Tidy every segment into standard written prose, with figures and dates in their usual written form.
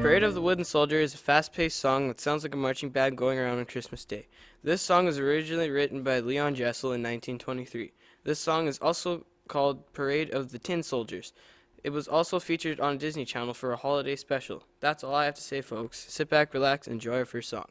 Parade of the Wooden Soldier is a fast-paced song that sounds like a marching band going around on Christmas Day. This song was originally written by Leon Jessel in 1923. This song is also called Parade of the Tin Soldiers. It was also featured on Disney Channel for a holiday special. That's all I have to say, folks. Sit back, relax, and enjoy our first song.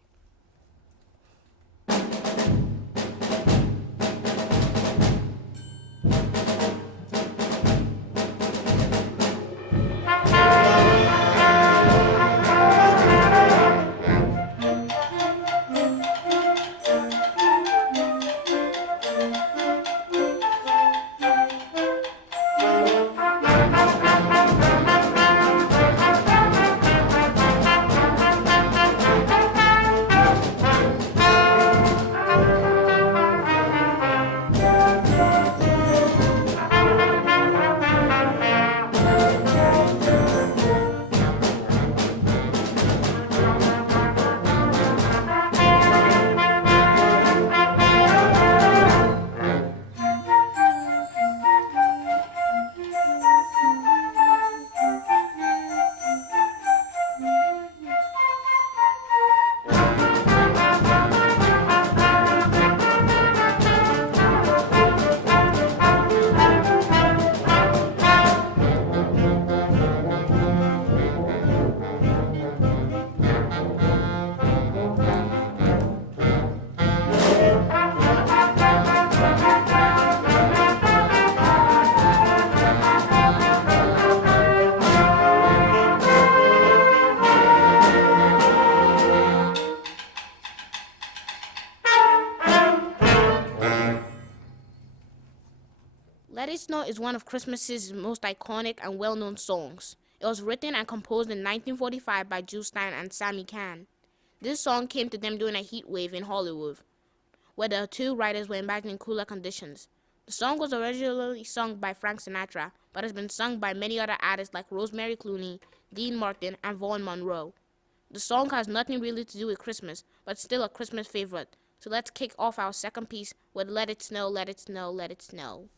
Let It Snow is one of Christmas's most iconic and well-known songs. It was written and composed in 1945 by Jules Stein and Sammy Cahn. This song came to them during a heat wave in Hollywood, where the two writers were imagining cooler conditions. The song was originally sung by Frank Sinatra, but has been sung by many other artists like Rosemary Clooney, Dean Martin, and Vaughn Monroe. The song has nothing really to do with Christmas, but still a Christmas favorite. So let's kick off our second piece with Let It Snow, Let It Snow, Let It Snow.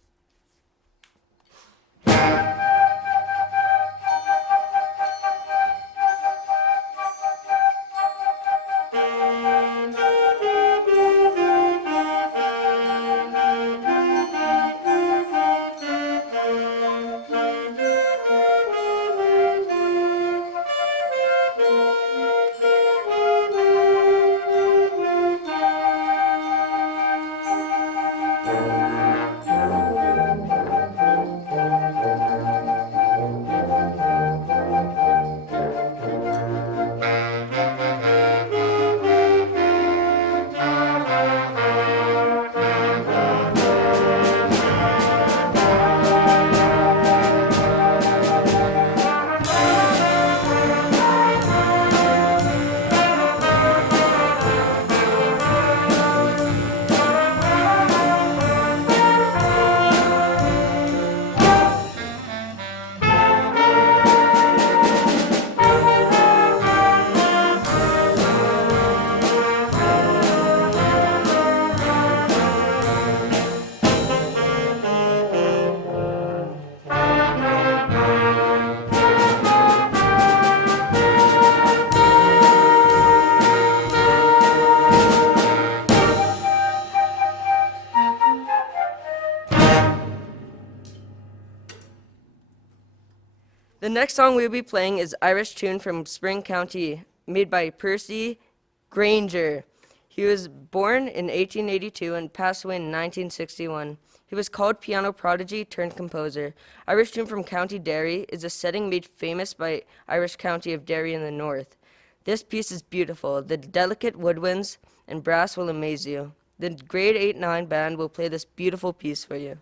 The next song we'll be playing is Irish Tune from Spring County, made by Percy Granger. He was born in 1882 and passed away in 1961. He was called piano prodigy turned composer. Irish Tune from County Derry is a setting made famous by Irish County of Derry in the north. This piece is beautiful. The delicate woodwinds and brass will amaze you. The grade 8-9 band will play this beautiful piece for you.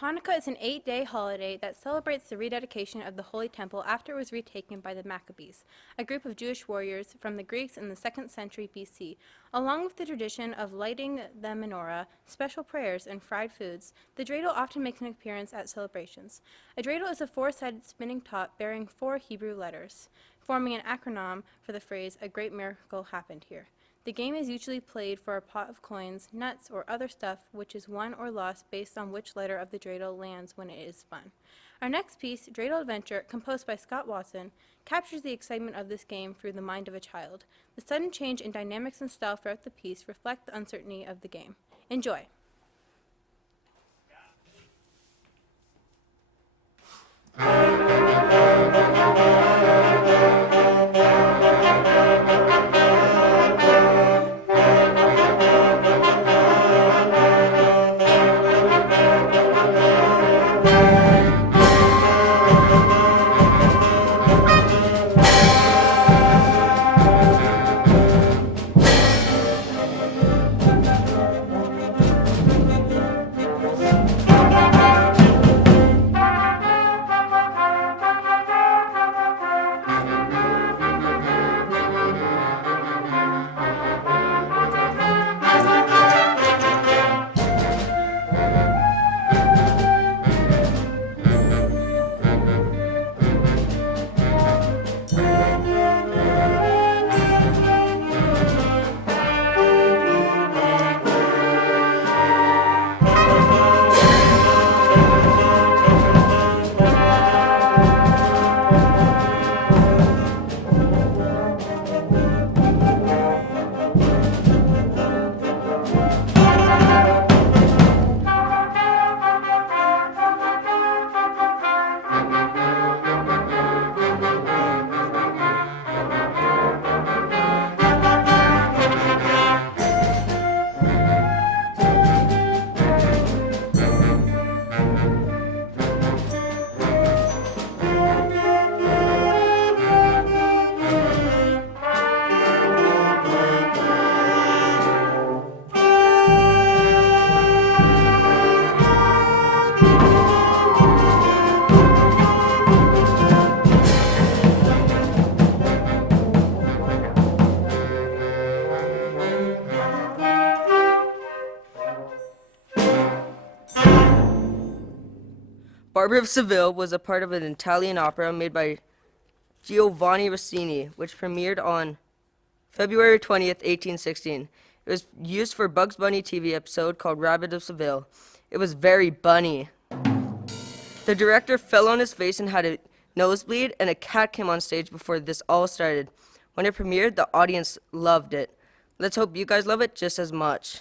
Hanukkah is an 8-day holiday that celebrates the rededication of the Holy Temple after it was retaken by the Maccabees, a group of Jewish warriors from the Greeks in the 2nd century BC. Along with the tradition of lighting the menorah, special prayers, and fried foods, the dreidel often makes an appearance at celebrations. A dreidel is a 4-sided spinning top bearing 4 Hebrew letters, forming an acronym for the phrase, "A great miracle happened here." The game is usually played for a pot of coins, nuts, or other stuff which is won or lost based on which letter of the dreidel lands when it is spun. Our next piece, Dreidel Adventure, composed by Scott Watson, captures the excitement of this game through the mind of a child. The sudden change in dynamics and style throughout the piece reflect the uncertainty of the game. Enjoy! Barber of Seville was a part of an Italian opera made by Giovanni Rossini, which premiered on February 20th, 1816. It was used for Bugs Bunny TV episode called Rabbit of Seville. It was very bunny. The director fell on his face and had a nosebleed, and a cat came on stage before this all started. When it premiered, the audience loved it. Let's hope you guys love it just as much.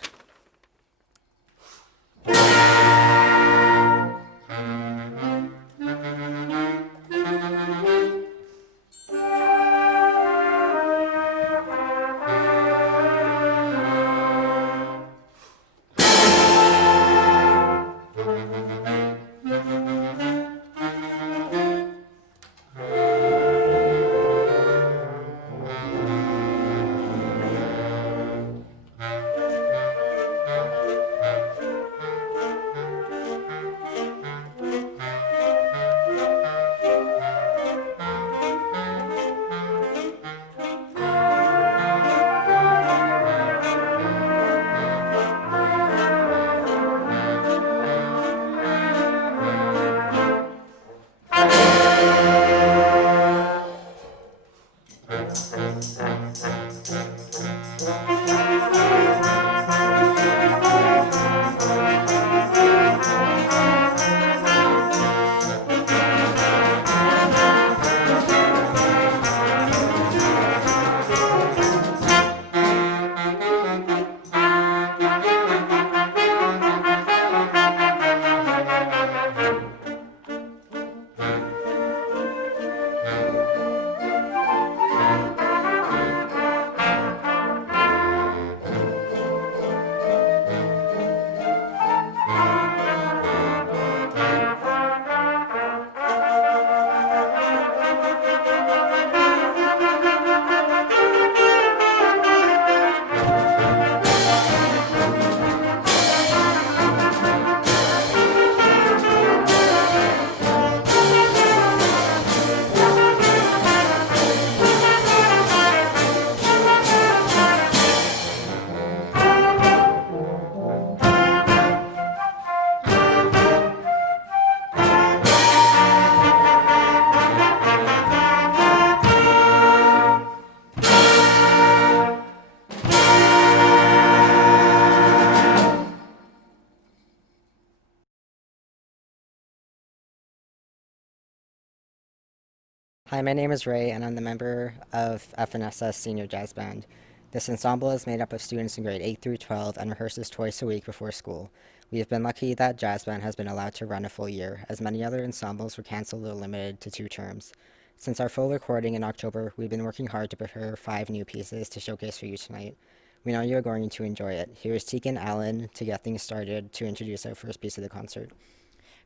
Hi, my name is Ray, and I'm the member of FNSS Senior Jazz Band. This ensemble is made up of students in grade 8 through 12 and rehearses twice a week before school. We have been lucky that Jazz Band has been allowed to run a full year, as many other ensembles were canceled or limited to 2 terms. Since our full recording in October, we've been working hard to prepare 5 new pieces to showcase for you tonight. We know you're going to enjoy it. Here is Tegan Allen to get things started to introduce our first piece of the concert.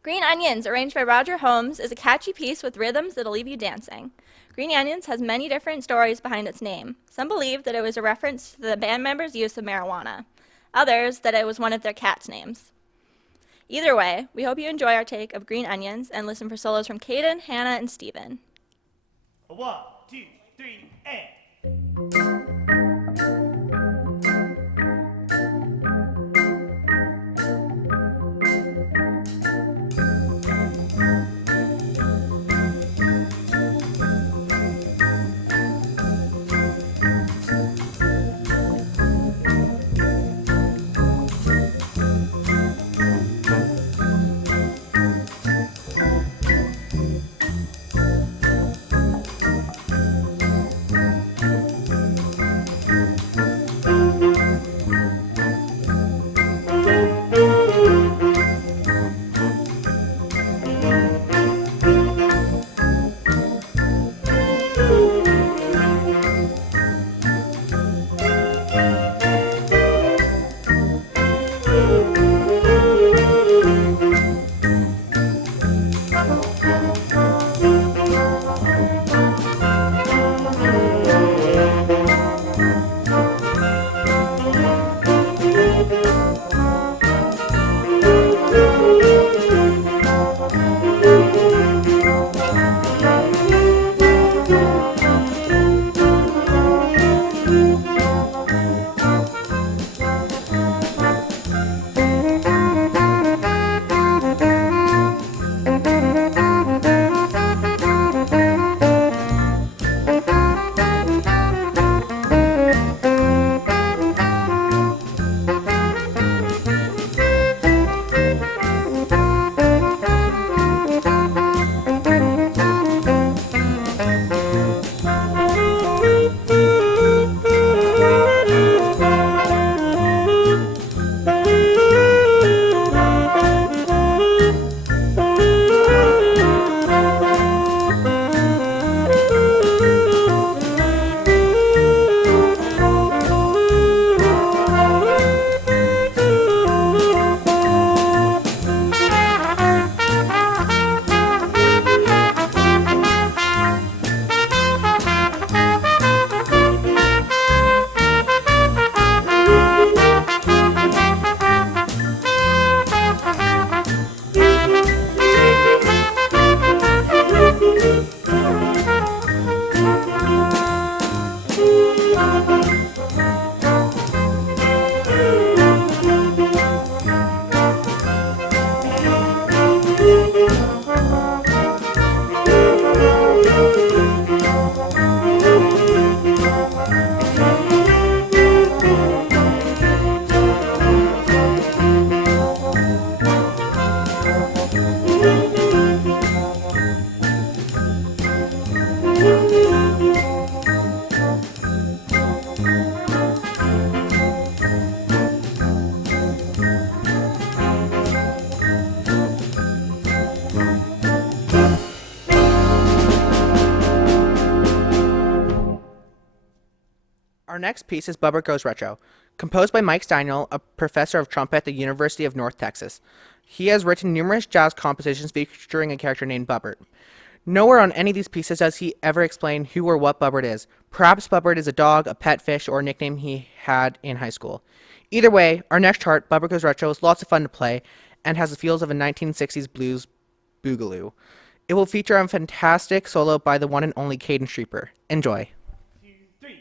Green Onions, arranged by Roger Holmes, is a catchy piece with rhythms that'll leave you dancing. Green Onions has many different stories behind its name. Some believe that it was a reference to the band members' use of marijuana. Others, that it was one of their cats' names. Either way, we hope you enjoy our take of Green Onions and listen for solos from Caden, Hannah, and Steven. 1, 2, 3, and... Our next piece is Bubba Goes Retro, composed by Mike Steiniel, a professor of trumpet at the University of North Texas. He has written numerous jazz compositions featuring a character named Bubbert. Nowhere on any of these pieces does he ever explain who or what Bubbert is. Perhaps Bubbert is a dog, a pet fish, or a nickname he had in high school. Either way, our next chart, Bubba Goes Retro, is lots of fun to play and has the feels of a 1960s blues boogaloo. It will feature a fantastic solo by the one and only Caden Streeper. Enjoy. 2, 3.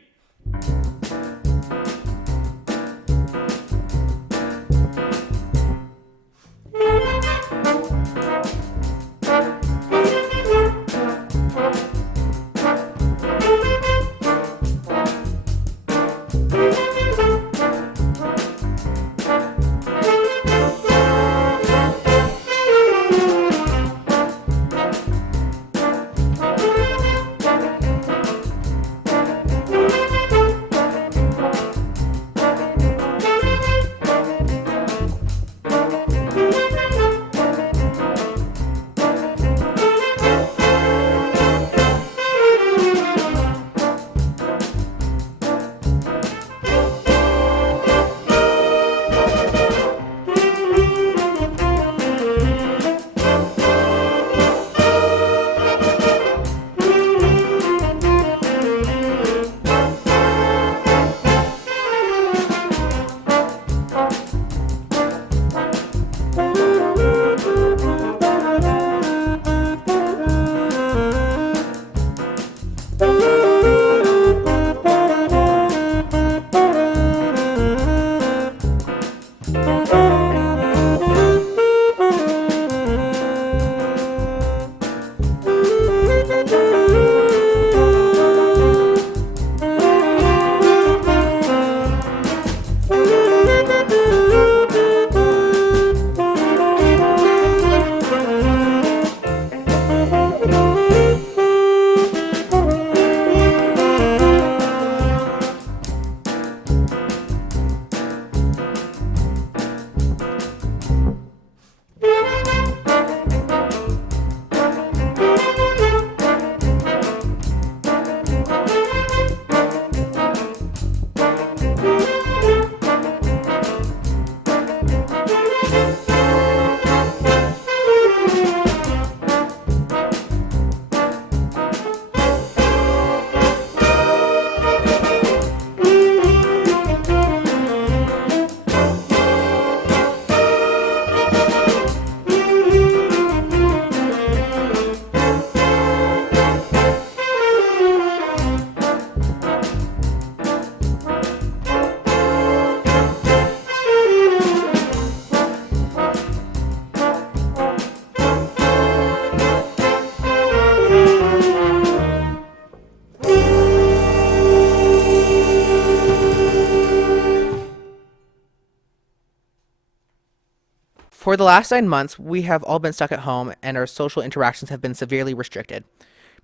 For the last 9 months, we have all been stuck at home and our social interactions have been severely restricted.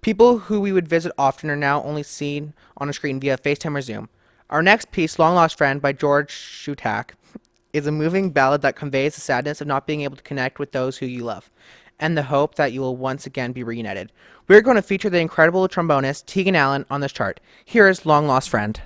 People who we would visit often are now only seen on a screen via FaceTime or Zoom. Our next piece, Long Lost Friend by George Shutak, is a moving ballad that conveys the sadness of not being able to connect with those who you love, and the hope that you will once again be reunited. We're going to feature the incredible trombonist Tegan Allen on this chart. Here is Long Lost Friend.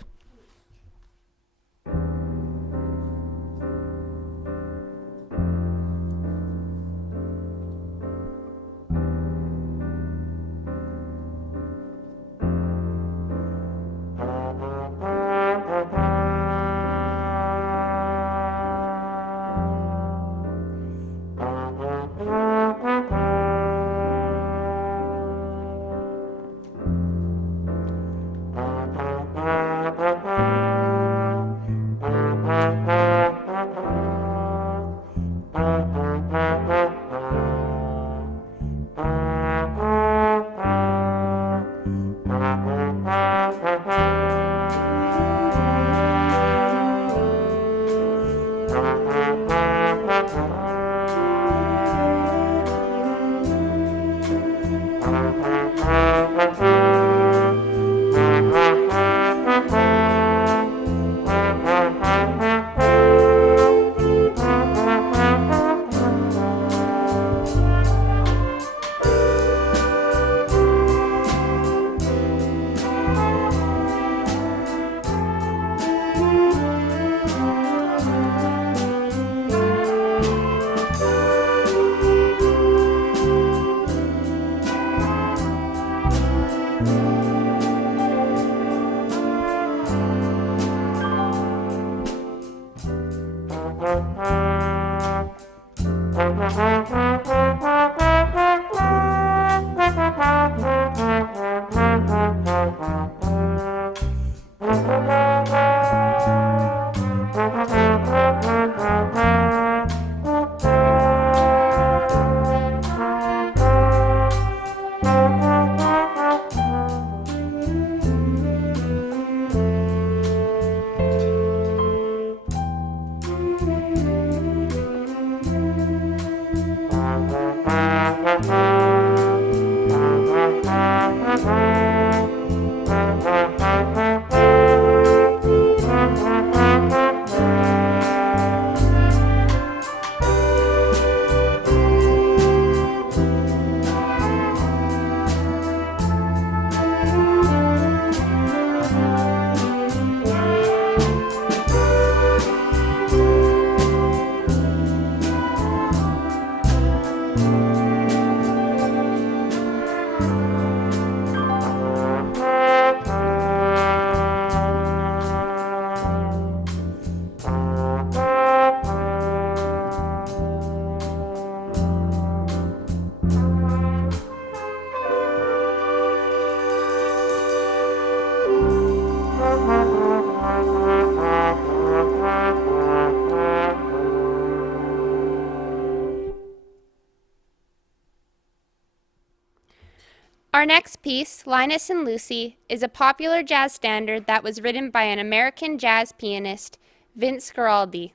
Our next piece, Linus and Lucy, is a popular jazz standard that was written by an American jazz pianist, Vince Guaraldi.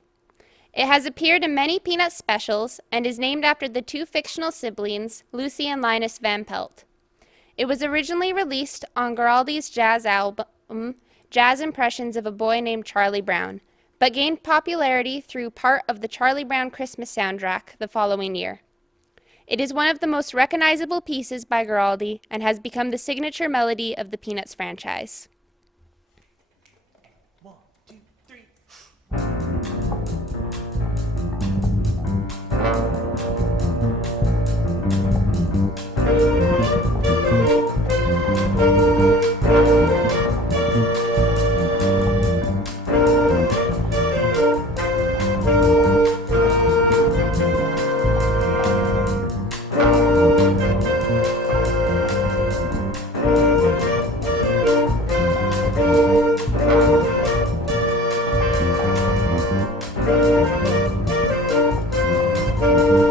It has appeared in many Peanuts specials and is named after the two fictional siblings, Lucy and Linus Van Pelt. It was originally released on Guaraldi's jazz album, Jazz Impressions of a Boy Named Charlie Brown, but gained popularity through part of the Charlie Brown Christmas soundtrack the following year. It is one of the most recognizable pieces by Guaraldi and has become the signature melody of the Peanuts franchise. 1, 2, 3. Thank you.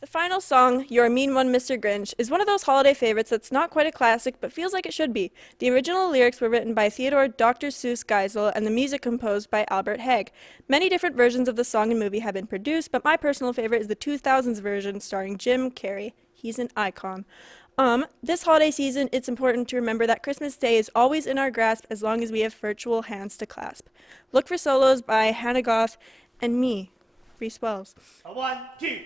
The final song, You're a Mean One, Mr. Grinch, is one of those holiday favorites that's not quite a classic, but feels like it should be. The original lyrics were written by Theodore Dr. Seuss Geisel and the music composed by Albert Haig. Many different versions of the song and movie have been produced, but my personal favorite is the 2000s version starring Jim Carrey. He's an icon. This holiday season, it's important to remember that Christmas Day is always in our grasp as long as we have virtual hands to clasp. Look for solos by Hannah Goff and me, Reese Wells. A 1, 2.